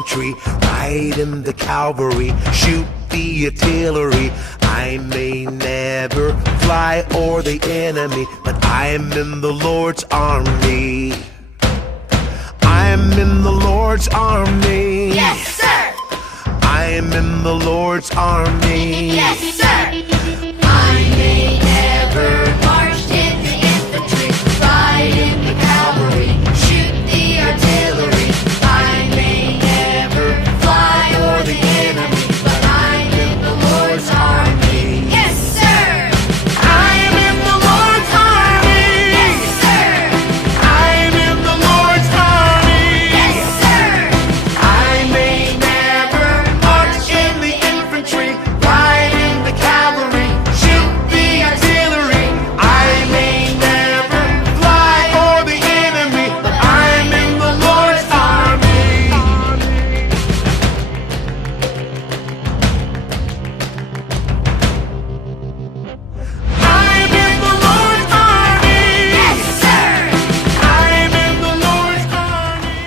infantry, ride in the cavalry, shoot the artillery. I may never fly o'er the enemy, but I'm in the Lord's army. I'm in the Lord's army. Yes, sir. I'm in the Lord's army. Yes, sir. I may never march in the infantry, ride in the cavalry, shoot the artillery. I may never fly o'er the enemy, but I'm in the Lord's army. Yes, sir. I'm in the Lord's army. Yes, sir. I'm in the Lord's army. Yes, sir. I may never march in the infantry, ride in the cavalry, shoot the artillery. I may never fly o'er the enemy, but I'm in the Lord's army. I'm in the Lord's army. Yes, sir. I'm in the Lord's army.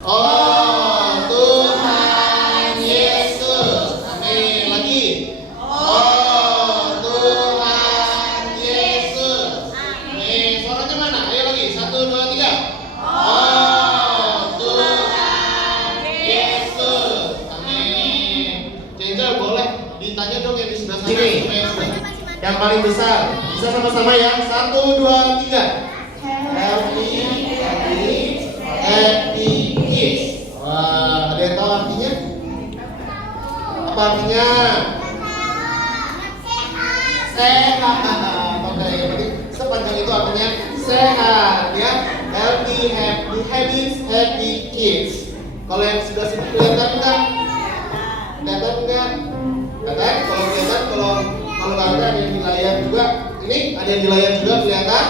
Oh Tuhan Yesus, amin. Lagi. Oh Tuhan Yesus, amin. Suaranya mana? Ayo lagi, 1, 2, 3. Oh Tuhan Yesus, amin. Cengkel boleh ditanya dong yang di sebelah sana. Yang paling besar, bisa sama-sama ya. 1, 2, 3. Happy Kids. Wah, ada yang tahu artinya? Apa artinya? Sehat. Oke, berarti sepanjang itu artinya sehat ya. Happy habits, happy kids. Kalau yang sudah sini kelihatan enggak? Kelihatan enggak? Kelihatan? Kalau kelihatan, kalau nggak ada yang di layar juga. Ini ada yang di layar juga kelihatan?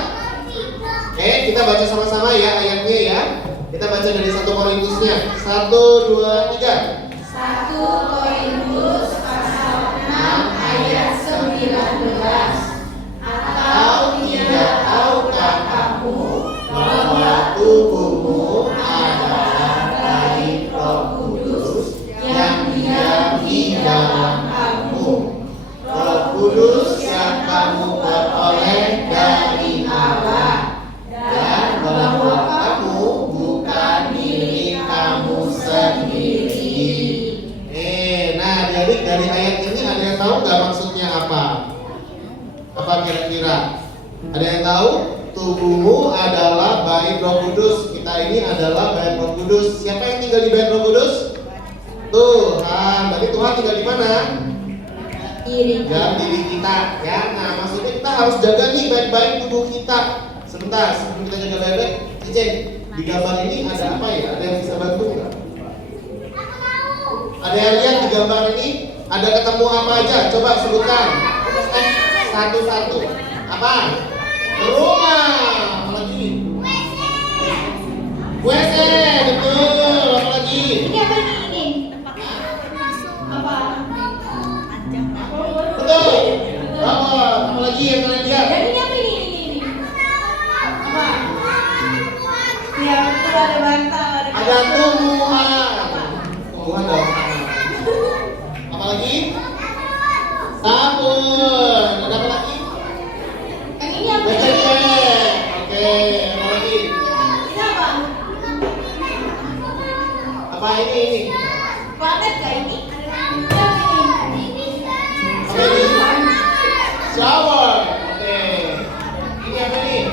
Oke, kita baca sama-sama ya ayatnya ya. Kita baca dari 1 Korintusnya. 1, 2, 3. 1 Korintus pasal 6 ayat 19. Atau tidak tahukah kamu bahwa tubuhmu adalah dari Roh Kudus yang diam di dalam kamu, Roh Kudus yang kamu peroleh dari Allah, dan bahwa kamu bukan milik kamu sendiri. Nah jadi dari ayat ini ada yang tahu nggak maksudnya apa? Apa kira-kira? Ada yang tahu? Tubuhmu adalah bait Roh Kudus. Kita ini adalah bait Roh Kudus. Siapa yang tinggal di bait Roh Kudus? Tuhan. Berarti Tuhan tinggal di mana? Dalam diri kita. Ya. Nah maksudnya kita harus jaga nih baik-baik tubuh kita. Sebentar, sebelum kita jaga baik-baik, Ciceng, di gambar ini ada apa ya? Ada yang bisa bantu nggak? Ada yang lihat di gambar ini? Ada ketemu apa aja? Coba sebutkan. Satu-satu. Apa? Rumah. Apa lagi? WC. Betul. Apa lagi? Ini apa ini? Apa? Betul. Apa lagi yang kalian lihat? Dan ini apa ini? Apa? Ya betul, ada bantal, Ada tumbuhan. Tumbuhan dong. Apa lagi? Sabun. Ada apa lagi? Yang ini apa? Deterjen. Oke. Apa lagi? Ini apa? Apa ini? Planet kah ini? Apa ini? Shower. Oke. Ini apa nih?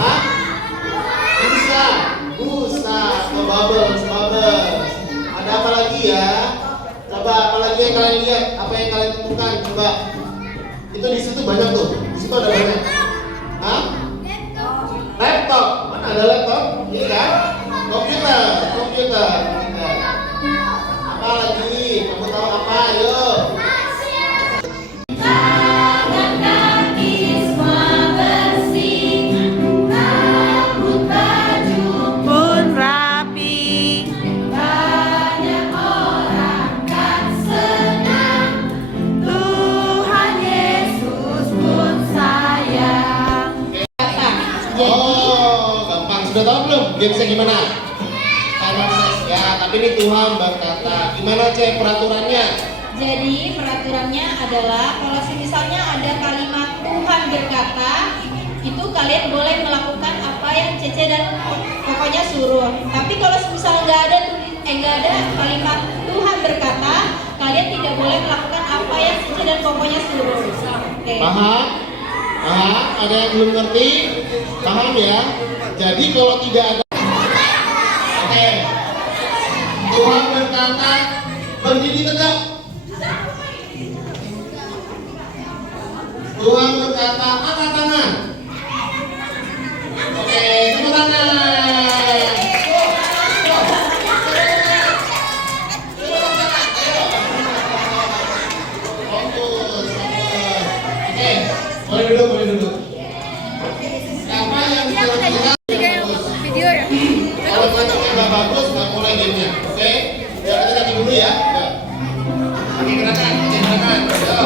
Hah? Busa. Busa. Atau bubbles. Ada apa lagi ya? Coba apa lagi yang kalian lihat? Apa yang kalian temukan? Coba. Itu di situ banyak tuh. Di situ ada banyak. Hah? Laptop. Mana ada laptop? Ini kan? Komputer. Apa lagi? Kamu tahu apa? Ayo. Tangan kaki semua bersih, rambut baju pun rapi. Banyak orang kan senang, Tuhan Yesus pun sayang. Oh, gampang. Sudah tahu belum gamesnya gimana? Tapi ini Tuhan berkata, gimana cek peraturannya? Jadi peraturannya adalah kalau misalnya ada kalimat Tuhan berkata, itu kalian boleh melakukan apa yang Cece dan pokoknya suruh. Tapi kalau misalnya nggak ada kalimat Tuhan berkata, kalian tidak boleh melakukan apa yang Cece dan pokoknya suruh. Oke. Paham? Paham? Ada yang belum ngerti? Paham ya? Jadi kalau tidak ada, oke. Tuhan berkata, berdiri tegak. Tuhan berkata, angkat tangan. Oke, tepuk tangan. Fokus. Oke, boleh duduk. Siapa yang kira-kira bagus? Kalau kira-kira nggak bagus, nggak mulai gamenya. Oke, ya kita ganti dulu ya. Oke, gerakan. Yo.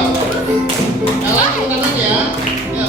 Jalan, tepuk tangan ya. Yo.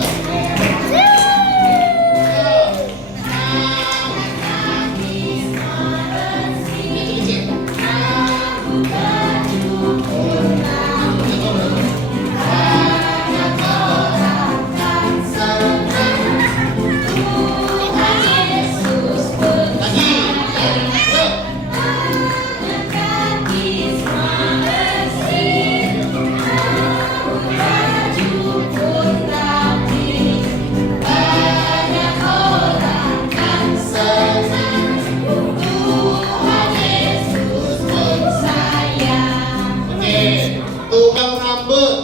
Tukang rambut.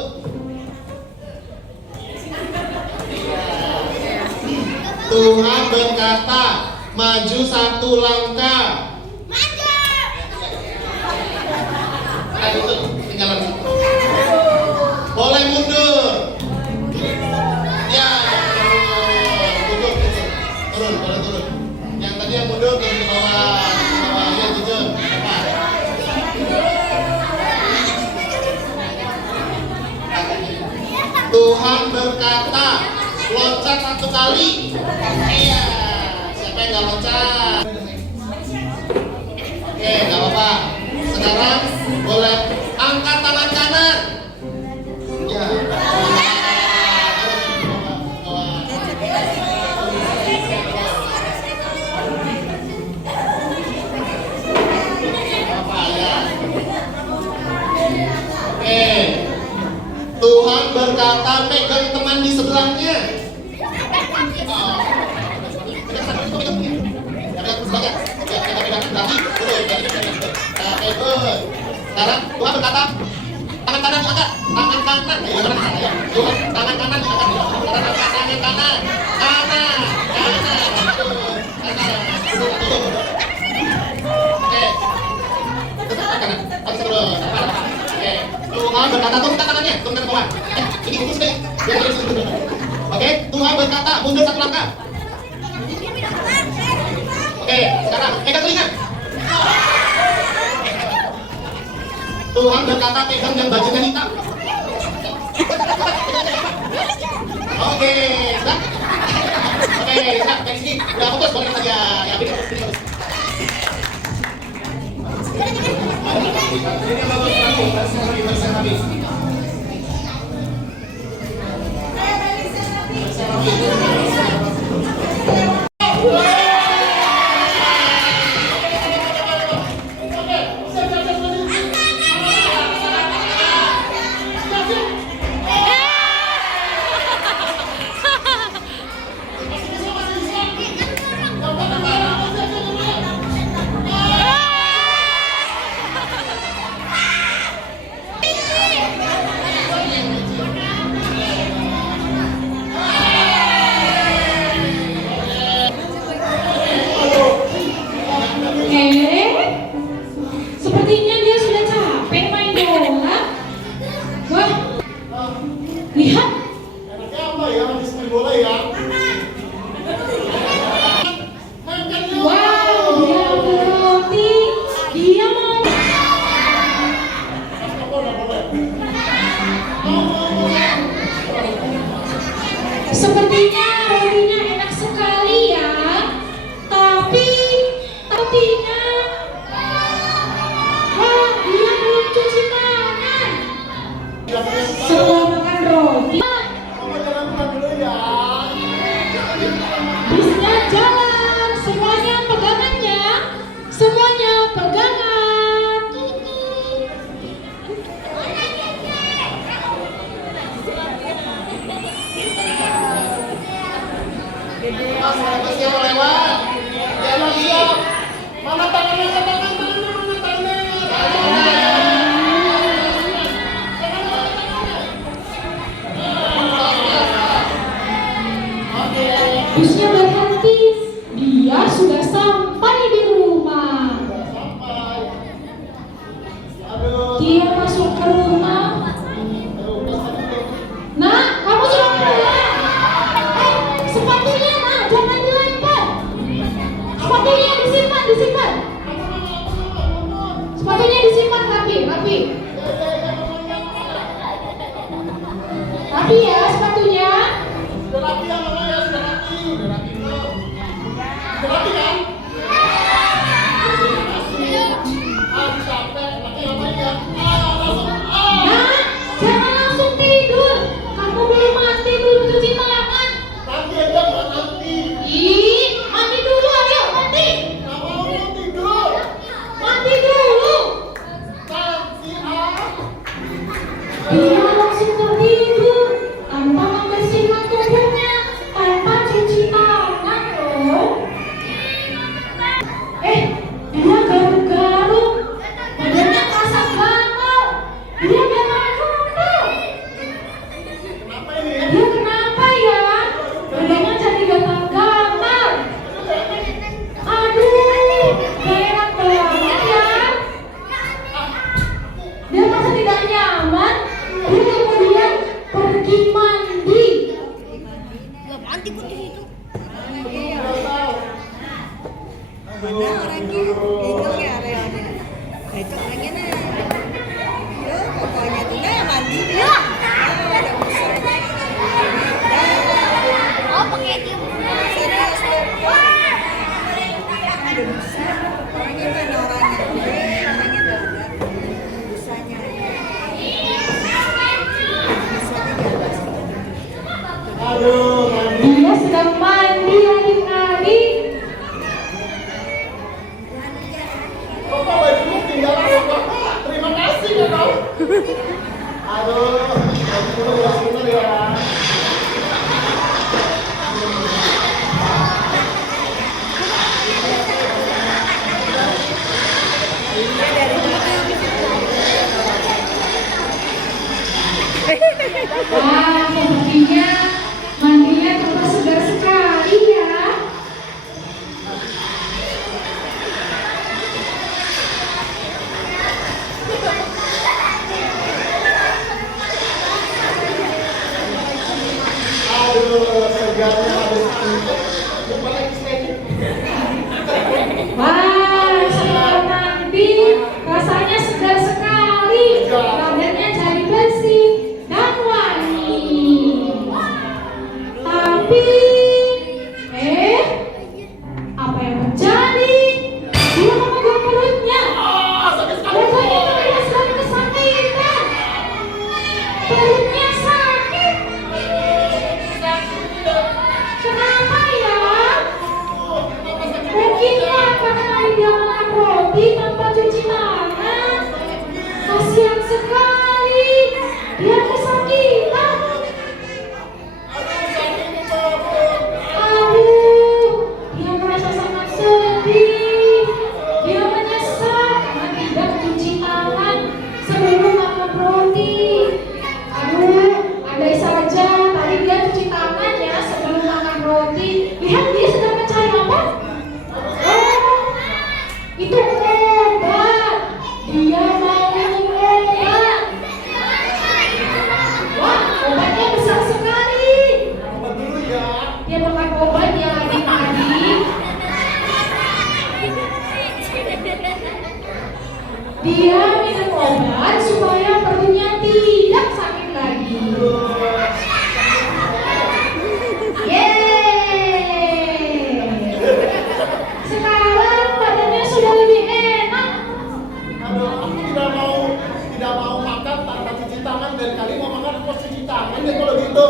Tuhan berkata, maju satu langkah. Ayo tinggalan. Boleh mundur. Ya, turun. Yang tadi yang mundur turun ke bawah. Ya, jujur. Tuhan berkata, loncat satu kali. Iya, siapa yang nggak loncat? Oke, nggak apa-apa. Sekarang boleh angkat tangan kanan. Ya. Apa ya? Oke. Tuhan berkata, pegang teman di sebelahnya. Sekarang Tuhan berkata, tangan kanan diangkat, tangan kanan diangkat, tangan kanan Tuhan berkata, turunkan tangannya, turunkan ke bawah. Ini khusus deh. Oke, Tuhan berkata, mundur satu langkah. Oke, sekarang pegang telinga. Tuhan berkata, pegang yang bajunya hitam. Oke, siap. Oke, siap. Dari sini, udah fokus, boleh saja. Ya, ini ke rumah. Nah, kamu sudah pulang. Sepatunya nah, jangan dilempar. Sepatunya disimpan. Sepatunya disimpan rapi. Rapi ya sepatunya. Sudah rapi ya mama ya, sudah rapi belum? Sudah rapi kan? Capek, pakai ngapain ya? Nah, jangan langsung tidur. Kamu belum mandi, belum cuci tangan. Nanti aja mbak, nanti. Ih, mandi dulu, ayo mandi. Nggak mau tidur. Mandi dulu. Nanti Dia langsung tertidur tanpa membersihkan tubuhnya, tanpa cuci tangan loh. Dia garuk-garuk, badannya terasa gatal. Dia gatal. Kenapa ini? Dia kenapa ya? Badannya jadi gatal-gatal. Aduh, gak enak banget ya. Dia merasa tidak nyaman. Dia kemudian pergi mandi. Mana orangnya? Itu ya areanya. Itu orangnya nih. Yuk, pokoknya tuh nggak mandi. Ya. Ada busanya. Oh, pakai dia. Ada busa. Orangnya kan orangnya. Orangnya tuh ada busanya. Busanya di atas. Aduh, mandi. Dia sedang mandi adik-adik. Bapak bajunya tinggal Bapak. Terima kasih ya kau. Aduh, sebentar ya. Wah, sepertinya mandinya tampak segar sekali ya. Aduh, segarnya habis itu. Lupa lagi saya. Wah, setelah mandi rasanya segar sekali. Badannya jadi bersih dan wangi. Tapi, apa yang terjadi? Dia memegang perutnya. Rasanya terlihat sedang kesakitan. Perutnya sakit. Kenapa ya? Mungkin ya karena tadi dia makan roti tanpa cuci tangan. Kasihan sekali. Dia kesakitan. Aduh, dia merasa sangat sedih. Dia menyesal karena tidak cuci tangan sebelum makan roti. Aduh, andai saja tadi dia cuci tangan ya sebelum makan roti. Lihat dia sedang mencari apa? Oh, itu obat. Dia mau minum obat. Wah, obatnya besar sekali. Obat dulu ya. Dia makan obat ya adik-adik. Dia minum obat supaya perutnya tidak sakit lagi. Yeay. Sekarang badannya sudah lebih enak. Aduh, aku tidak mau makan tanpa cuci tangan. Dan kali mau makan aku harus cuci tangan deh kalau gitu.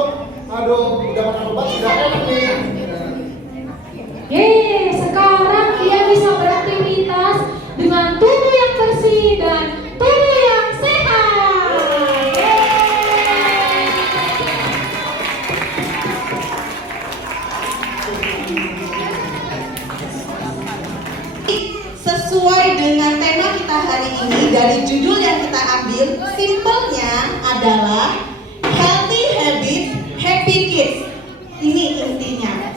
Aduh, udah makan obat sudah enak nih. Yeay, sekarang dia bisa beraktivitas dengan tubuh yang bersih dan tubuh yang sehat. Yeay. Sesuai dengan tema kita hari ini, dari judul yang kita ambil, simpelnya adalah Healthy Habits, Happy Kids. Ini intinya.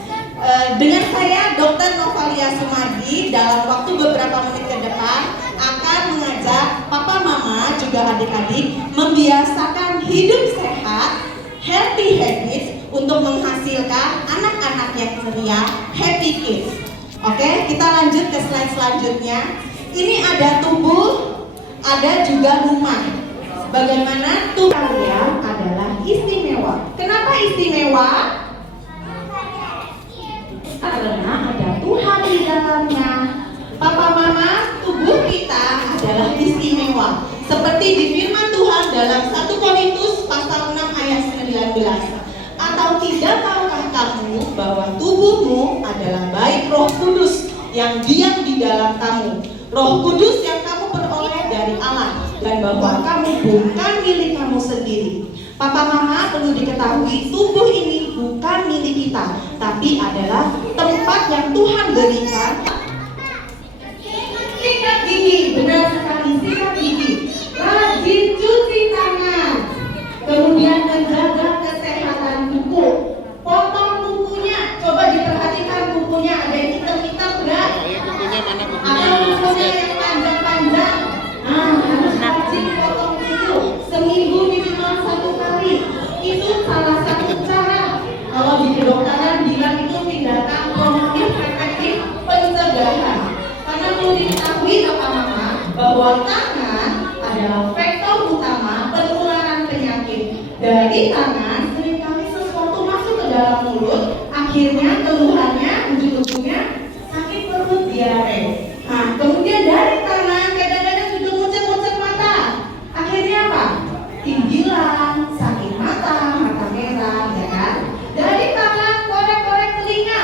Dengan saya Dr. Novalia Sumardi, dalam waktu beberapa menit ke depan akan mengajak papa mama juga juga adik-adik membiasakan hidup sehat, healthy habits untuk menghasilkan anak-anak yang ceria, happy kids. Oke, kita lanjut ke slide selanjutnya. Ini ada tubuh, ada juga rumah. Bagaimana tubuh kalian adalah istimewa. Kenapa istimewa? Karena ada Tuhan di dalamnya. Papa mama, tubuh kita adalah istimewa. Seperti di firman Tuhan dalam 1 Korintus pasal 6 ayat 19. Atau tidak tahukah kamu bahwa tubuhmu adalah bait Roh Kudus yang diam di dalam kamu, Roh Kudus yang kamu peroleh dari Allah, dan bahwa kamu bukan milik kamu sendiri. Papa mama perlu diketahui, tubuh ini bukan milik kita, tapi adalah tempat yang Tuhan berikan. Sikat gigi, benar sekali, sikat gigi. Rajin cuci tangan, kemudian menjaga kesehatan kuku. Potong kukunya, coba diperhatikan kukunya ada yang hitam-hitam enggak? Kukunya mana kukunya? Atau kukunya yang panjang-panjang. Harus rajin potong dulu. Seminggu minimal 1 kali. Itu salah satu cara. Kalau di kedokteran bilang itu tindakan promotif efektif pencegahan. Karena perlu diketahui Bapak Mama bahwa tangan adalah vektor utama penularan penyakit. Dari tangan seringkali sesuatu masuk ke dalam mulut, akhirnya keluhannya ujung-ujungnya sakit perut, diare. Nah, kemudian dari tangan kadang-kadang juga muncul mata. Akhirnya apa? Tinggilan, sakit mata, mata merah, ya kan? Dari tangan korek-korek telinga,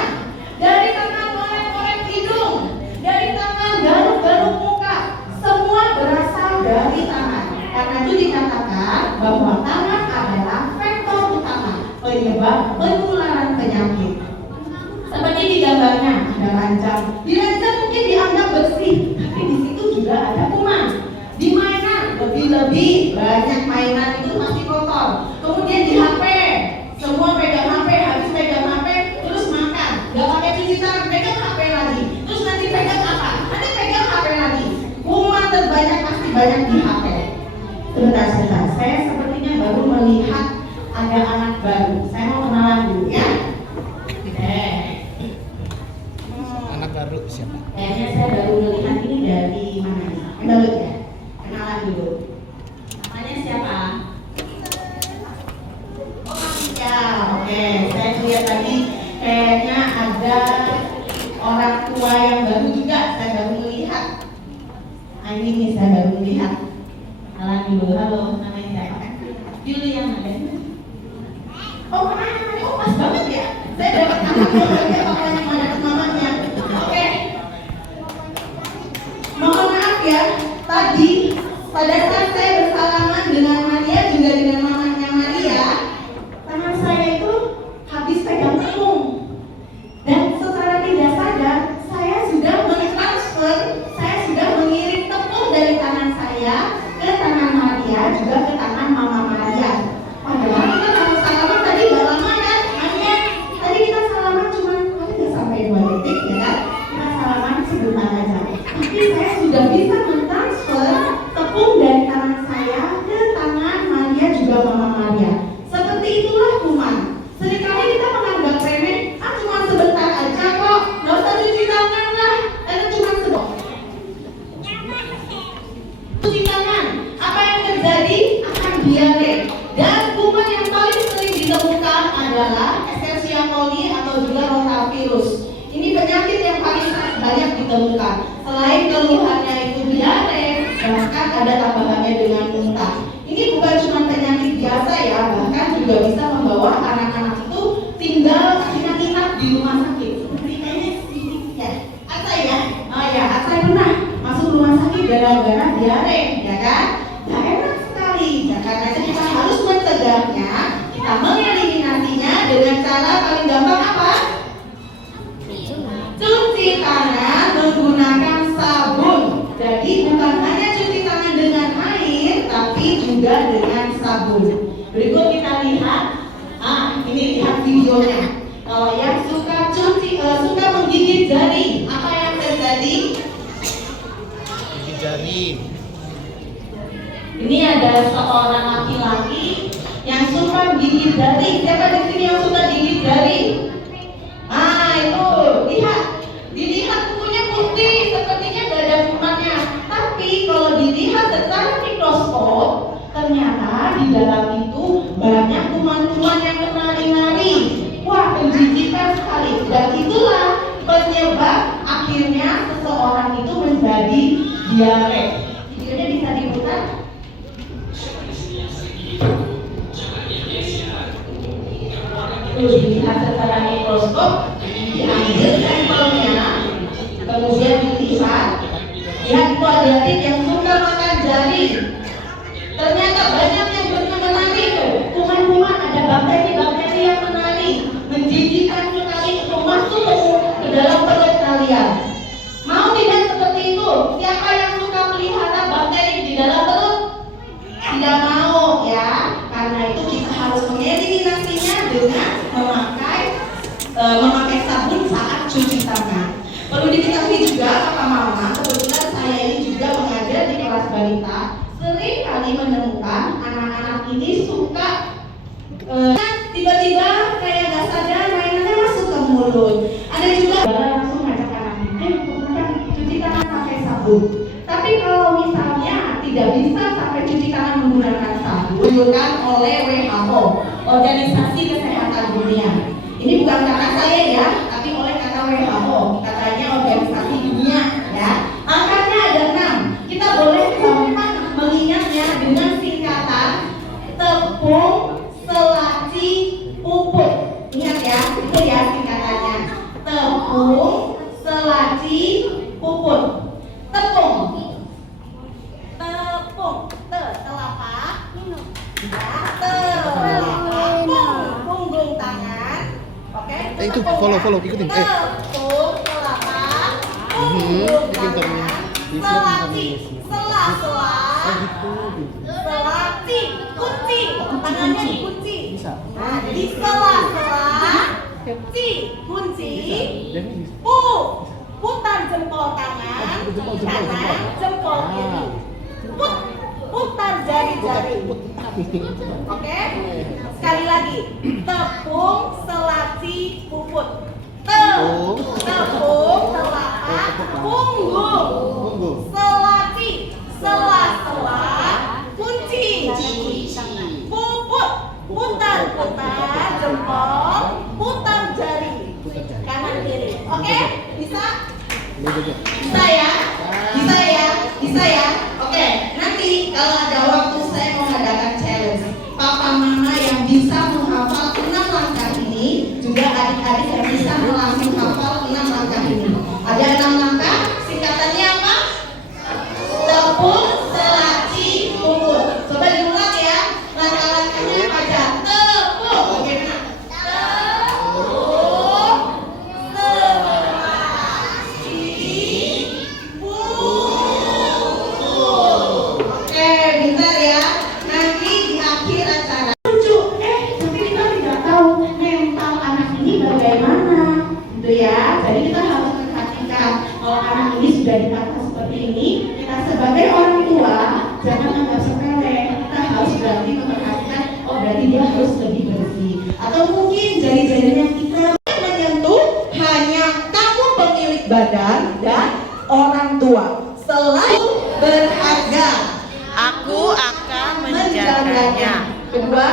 dari tangan korek-korek hidung, dari tangan garuk-garuk muka, semua berasal dari tangan. Karena itu dikatakan bahwa tangan adalah vektor utama penyebab penularan penyakit. Seperti di gambarnya ada ranjang. Di ranjang mungkin dianggap bersih, tapi di situ juga ada kuman. Di mainan lebih-lebih banyak mainan itu masih kotor. Kemudian di HP, semua pegang HP, habis pegang HP terus makan, nggak pakai cuci tangan, pegang HP lagi. Terus nanti pegang apa? Nanti pegang HP lagi. Kuman terbanyak pasti banyak di HP. Sebentar, saya sepertinya baru melihat ada anak baru. Saya mau kenalan dulu ya. Anak baru siapa? Kayaknya saya baru melihat ini dari mana nih? Baru ya? Kenalan dulu. Namanya siapa? Oh, Asia. Oke, saya lihat tadi kayaknya ada orang tua yang baru juga. Saya baru melihat. Nah, ini nih saya baru melihat. Kenalan dulu. Halo, namanya siapa? Julian ada. Oh, namanya oh pas banget ya. Saya dapat anaknya pokoknya mau dapat mamanya. Oke. Mohon maaf ya, tadi pada saat saya bersalaman dengan Maria juga dengan mamanya Maria, tangan saya itu habis pegang tepung. Dan secara tidak sadar, saya sudah mentransfer, saya sudah mengirim tepung dari tangan saya ke tangan Maria, juga ke tangan Mama Maria. Padahal kita kalau salaman tadi gak lama kan? Maria, tadi kita salaman cuma nggak sampai 2 detik ya kan? Kita salaman sebentar aja. Tapi saya sudah bisa mentransfer tepung dari tangan saya ke tangan Maria juga Mama Maria. Seperti itulah kuman. Seringkali kita menganggap remeh, cuma sebentar aja kok, nggak usah cuci tangan lah, itu cuma sebentar. Cuci tangan, apa yang terjadi? Akan diare. Dan kuman yang paling sering ditemukan adalah Escherichia coli atau juga rotavirus. Ini penyakit yang paling banyak ditemukan. Selain keluhannya itu diare, bahkan ada tambahannya dengan muntah. Ini bukan cuma penyakit biasa ya, bahkan juga bisa membawa anak-anak itu tinggal inap-inap di rumah sakit. Seperti kayaknya ya, Atsai ya? Oh ya, Atsai pernah masuk rumah sakit gara-gara diare, ya kan? Ya enak sekali. Ya karena kita harus mencegahnya, kita mengeliminasinya dengan cara paling gampang apa? Cuci tangan menggunakan sabun. Jadi bukan hanya cuci tangan dengan air, tapi juga dengan sabun. Berikut kita lihat. Ini lihat videonya. Kalau yang suka suka menggigit jari, apa yang terjadi? Gigi jari. Ini ada seorang laki-laki yang suka gigit jari. Siapa di sini yang suka gigit jari? Ah, itu lihat, dilihat kukunya putih, sepertinya gak ada kumannya. Tapi kalau dilihat secara mikroskop, ternyata di dalam itu banyak kuman-kuman yang menari-nari. Wah, menjijikan sekali. Dan itulah penyebab akhirnya seseorang itu menjadi diare. Videonya bisa diputar. Dilihat secara mikroskop, diambil sampelnya, kemudian dilihat itu ada titik yang suka makan jari. Ternyata banyak yang menari tuh, kuman-kuman, ada bakteri-bakteri yang menari, menjijikan sekali itu masuk ke dalam perut kalian. Mau tidak seperti itu? Siapa yang suka pelihara bakteri di dalam perut? Tidak mau ya, karena itu kita harus mengeliminasinya dengan memakai sabun saat cuci tangan. Perlu diketahui juga Papa Mama, kebetulan saya ini juga mengajar di kelas balita, sering kali menemukan anak-anak ini suka tiba-tiba kayak gak sadar mainannya masuk ke mulut. Ada juga langsung ngajak anak ini, cuci tangan pakai sabun. Tapi kalau misalnya tidak bisa sampai cuci tangan menggunakan sabun, dianjurkan oleh WHO, Organisasi Kesehatan Dunia. Ini bukan kata saya ya, tapi oleh kata WHO, katanya organisasi dunia ya. Angkanya ada 6. Kita boleh mengingatnya dengan singkatan tepung selaci pupuk. Ingat ya, itu ya singkatannya. Tepung selaci pupuk. Tepung. Tepung. Telapak. Ya, telapak. Punggung tangan. Oke. Itu follow ikutin. Tepung telapak. Punggung tangan. Selati. Sela-sela. Selati. Kunci. Tangannya dikunci. Nah, jadi sela-sela. Kunci. Putar jempol tangan. Kanan. Jempol kiri. Putar jari-jari. Oke. Sekali lagi. Tepung selaci puput. Tepung telapak punggung. Selati. Sela-sela. Kunci. Puput. Putar jempol. Putar jari. Kanan kiri. Oke? Bisa? Bisa ya? Bisa ya? Oke, nanti kalau ada waktu saya mau mengadakan challenge. Papa Mama yang bisa menghafal 6 langkah ini, juga adik-adik yang bisa langsung hafal 6 langkah ini. Ada 6 langkah, singkatannya apa? Tepung selaci puput. Coba diulang ya, langkah-langkahnya apa aja? Tepung, bagaimana? Sudah ditata seperti ini, kita sebagai orang tua jangan anggap sepele. Kita harus berarti memperhatikan, oh berarti dia harus lebih bersih. Atau mungkin jari-jarinya kita menyentuh hanya kamu pemilik badan dan orang tua. Selalu berharga. Aku akan menjaganya. Kedua,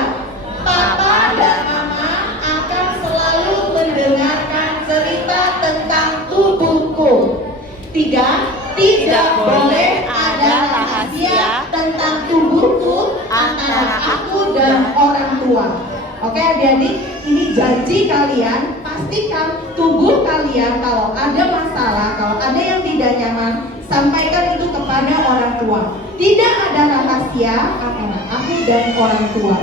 Papa dan Mama akan selalu mendengarkan cerita tentang tubuhku. 3, tidak boleh ada rahasia tentang tubuhku antara aku dan orang tua. Oke adik-adik, ini janji kalian, pastikan tubuh kalian kalau ada masalah, kalau ada yang tidak nyaman, sampaikan itu kepada orang tua. Tidak ada rahasia antara aku dan orang tua.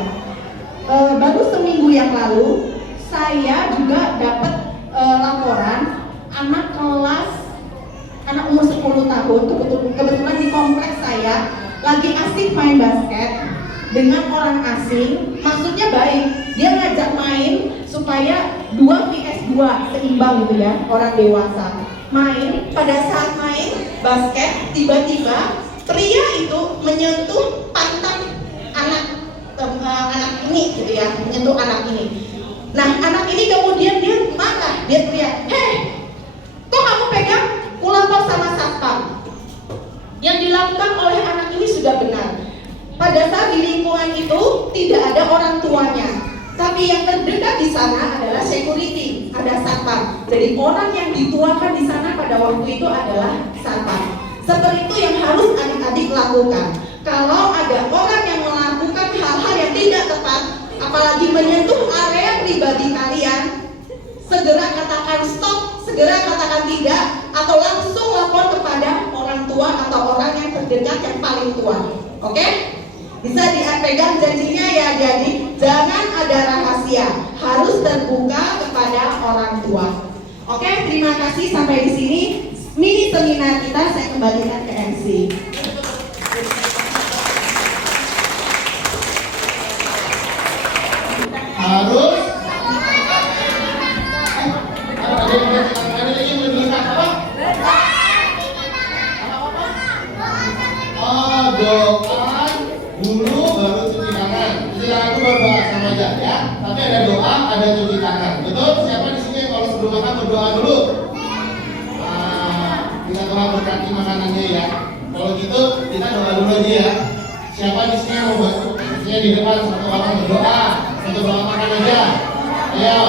Baru seminggu yang lalu, saya juga dapat laporan anak umur 10 tahun, kebetulan di kompleks saya lagi asik main basket dengan orang asing. Maksudnya baik, dia ngajak main supaya 2 vs 2 seimbang gitu ya, orang dewasa main. Pada saat main basket, tiba-tiba pria itu menyentuh pantat ini gitu ya, menyentuh anak ini. Nah, anak ini kemudian dia marah, dia teriak, "Hei, kok kamu pegang? Kulapor sama satpam." Yang dilakukan oleh anak ini sudah benar. Pada saat di lingkungan itu tidak ada orang tuanya, tapi yang terdekat di sana adalah security, ada satpam. Jadi orang yang dituakan di sana pada waktu itu adalah satpam. Seperti itu yang harus adik-adik lakukan. Kalau ada orang yang melakukan hal-hal yang tidak tepat, apalagi menyentuh area pribadi kalian, segera katakan stop, segera katakan tidak, atau langsung lapor kepada orang tua atau orang yang terdekat yang paling tua. Oke? Bisa dipegang janjinya ya, jadi jangan ada rahasia, harus terbuka kepada orang tua. Oke, terima kasih, sampai di sini mini seminar kita, saya kembalikan ke MC. Harus ada lagi yang lebih apa? Oh, doa dulu baru cuci tangan. Cuci tangan itu berdoa sama aja ya. Tapi ada doa, ada cuci tangan. Betul? Siapa di sini kalau sebelum makan berdoa dulu? Kita doa berkati makanannya ya. Kalau gitu kita doa dulu aja ya. Siapa di sini yang mau bantu? Saya di depan satu orang berdoa, satu doa makan aja. Ayo.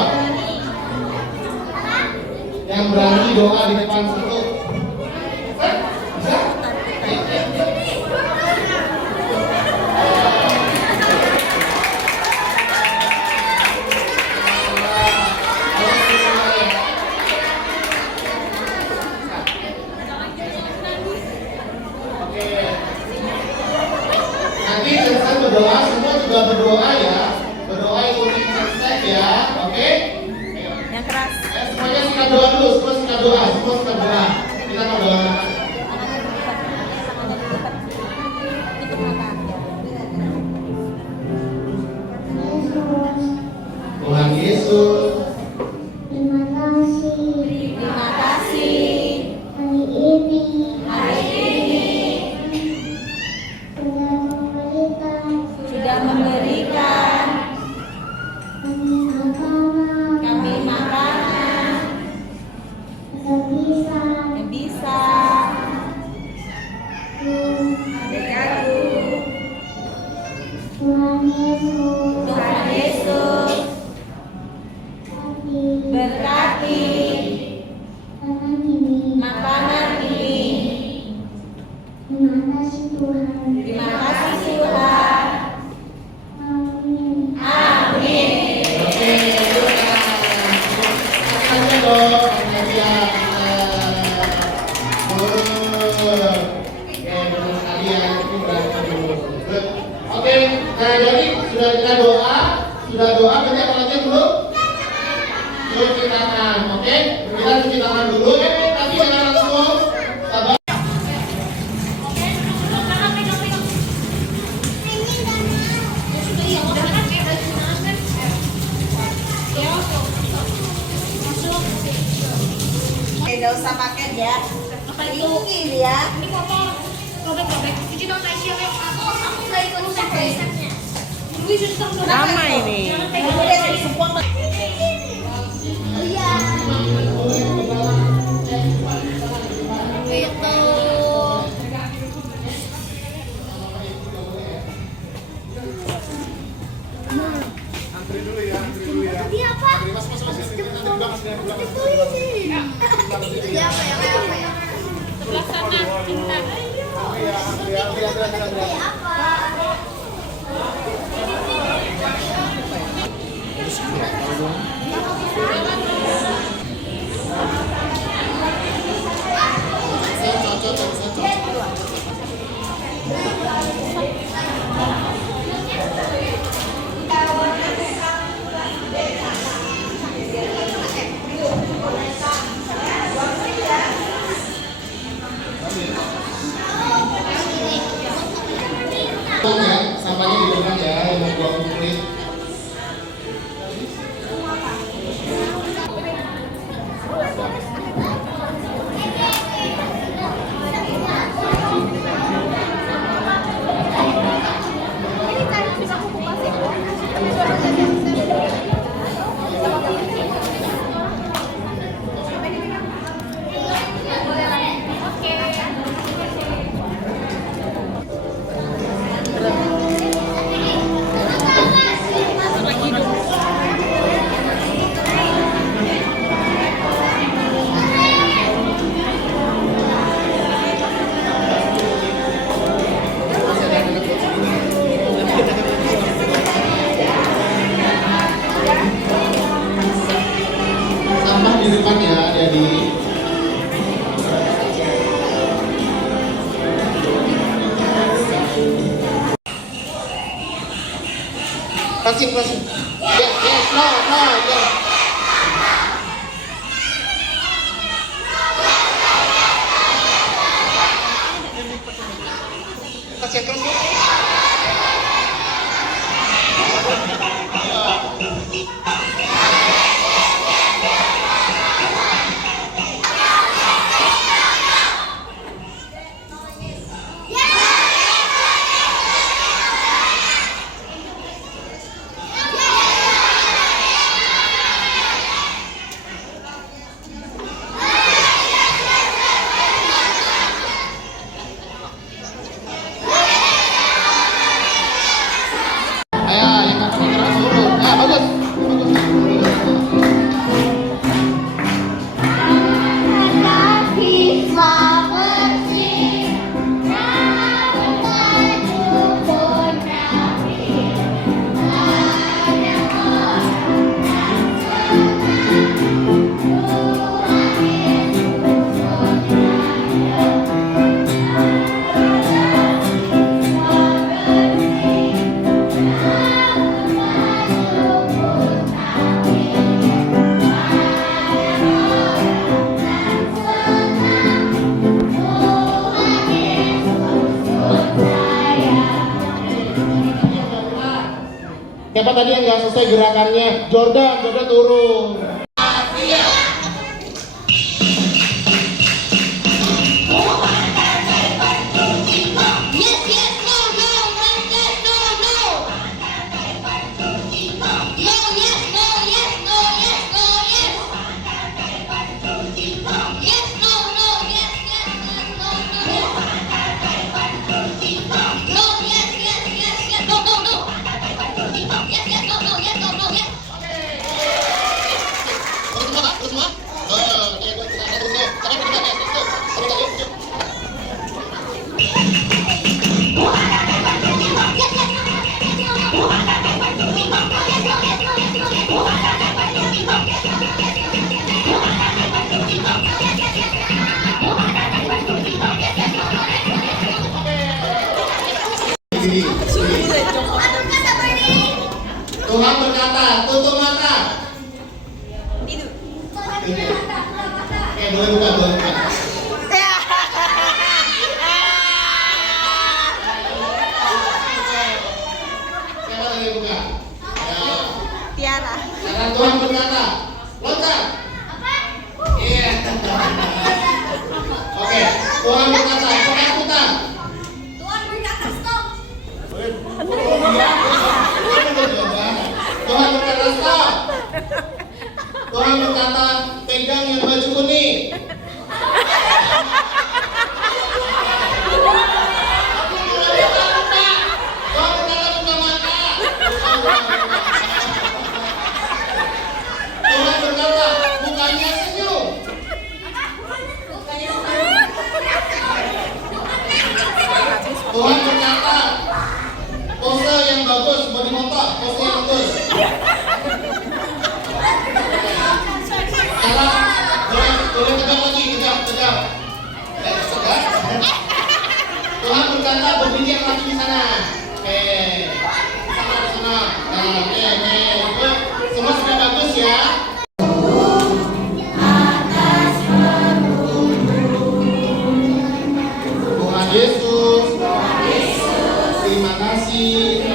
Yang berani doa di depan satu. Bisa? Nanti selesai berdoa, semua juga berdoa ya. Berdoa ikuti step ya, oke? Yang keras. Semuanya sikat doa dulu, semua sikat doa, semua sikat doa. Kita mau doa apa? Tuhan Yesus, Terima kasih Terima kasih hari ini hari ini sudah memberikan sudah memberikan kami makanan kami makanan yang bisa yang bisa menjaga Tuhan Yesus Tuhan Yesus berkati makanan ini. makanan ini. Terima kasih Tuhan. Terima kasih Tuhan. Amin. Amin. Aja dong, aja. Oke, nah jadi sudah kita doa, berarti apa lagi belum? Cuci tangan, oke? Kita cuci tangan dulu, tapi jangan langsung. Sabar. Gak usah pakai ya. Ini ya. Lama ini. Sampahnya di depan ya, yang mau gua kumpulin. Pasif. Yes, no, yes. Kasih terus. Siapa tadi yang nggak selesai gerakannya? Jordan turun. Tuhan berkata, tutup mata. Boleh buka. Siapa lagi buka? Tiara. Sekarang Tuhan berkata, loncat. Iya. Oke, Tuhan berkata, ketakutan. Tuhan berkata stop. Tuhan berkata stop. Tuhan berkata pegang yang baju kuning. Tuhan berkata buka mata. Tuhan berkata mukanya senyum. Tuhan berkata pose yang bagus, body montok, pose yang bagus. Sekarang boleh tegak lagi, tegak. Tegak. Tuhan berkata berdiri lagi di sana. Oke, sana. Oke. Semua sudah bagus ya. Tuhan Yesus, terima kasih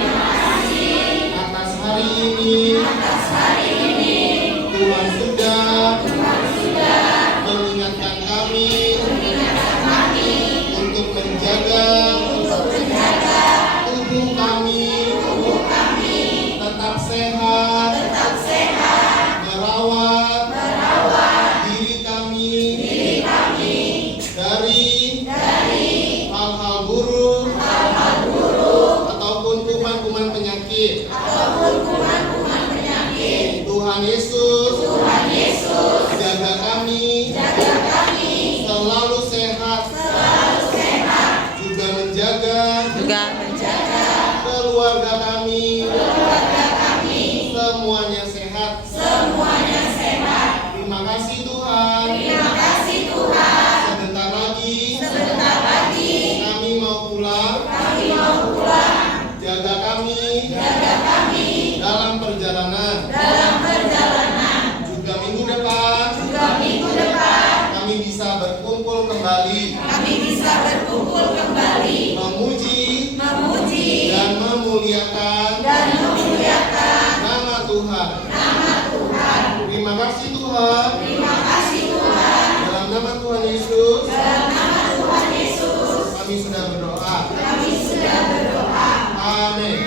atas hari ini. Tuhan sudah mengingatkan kami untuk menjaga tubuh kami tetap sehat, merawat diri kami dari hal-hal buruk ataupun kuman-kuman penyakit. Tuhan Yesus, jaga kami selalu sehat, juga menjaga keluarga kami semuanya sehat. Terima kasih Tuhan. Sebentar lagi kami mau pulang. Jaga kami memuliakan nama Tuhan. Terima kasih Tuhan. Dalam nama Tuhan Yesus. Kami sudah berdoa. Amin.